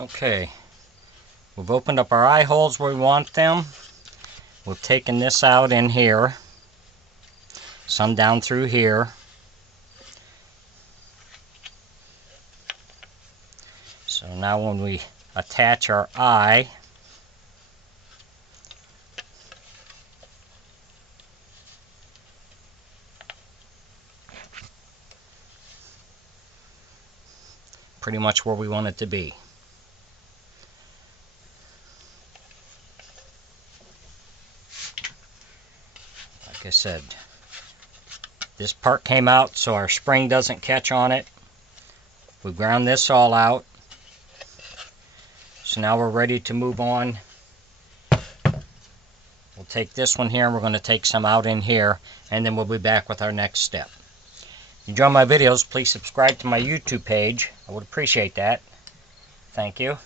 Okay, we've opened up our eye holes where we want them. We've taken this out in here, some down through here. So now when we attach our eye, pretty much where we want it to be. Like I said, this part came out so our spring doesn't catch on it. We ground this all out. So now we're ready to move on. We'll take this one here and we're going to take some out in here, and then we'll be back with our next step. If you enjoy my videos, please subscribe to my YouTube page. I would appreciate that. Thank you.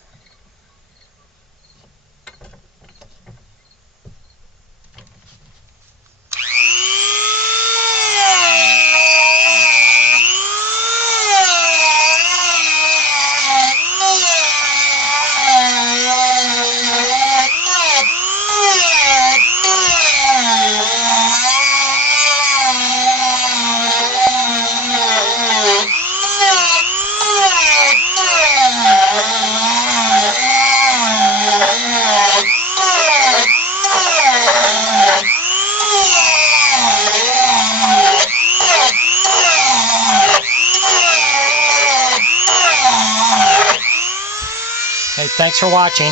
Hey, thanks for watching.